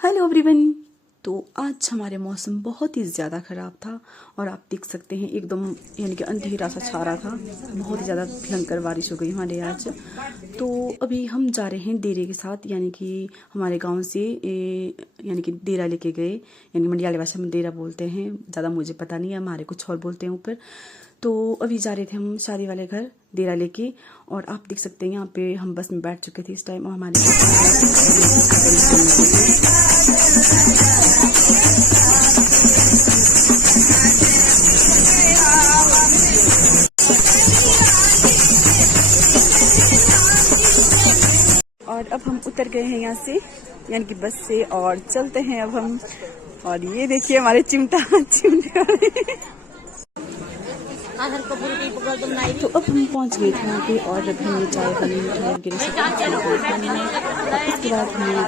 Hello everyone. तो आज हमारे मौसम बहुत ही ज़्यादा ख़राब था और आप देख सकते हैं एकदम यानी कि अंधेरा सा छा रहा था। बहुत ही ज़्यादा भयंकर बारिश हो गई हमारे आज। तो अभी हम जा रहे हैं देरे के साथ, यानी कि हमारे गांव से यानी कि देरा लेके गए, यानी मंडियाली भाषा में देरा बोलते हैं, ज़्यादा मुझे पता नहीं है, हमारे कुछ और बोलते हैं ऊपर। तो अभी जा रहे थे हम शादी वाले घर देरा लेके, और आप देख सकते हैं यहाँ पे हम बस में बैठ चुके थे इस टाइम, और हमारे और अब हम उतर गए हैं यहाँ से, यानी कि बस से, और चलते हैं अब हम। और ये देखिए हमारे चिमटा तो अब हम पहुंच गए थे यहाँ पे, और अब हमने चाय पानी मिठाई वगैरह सब उसके बाद हमने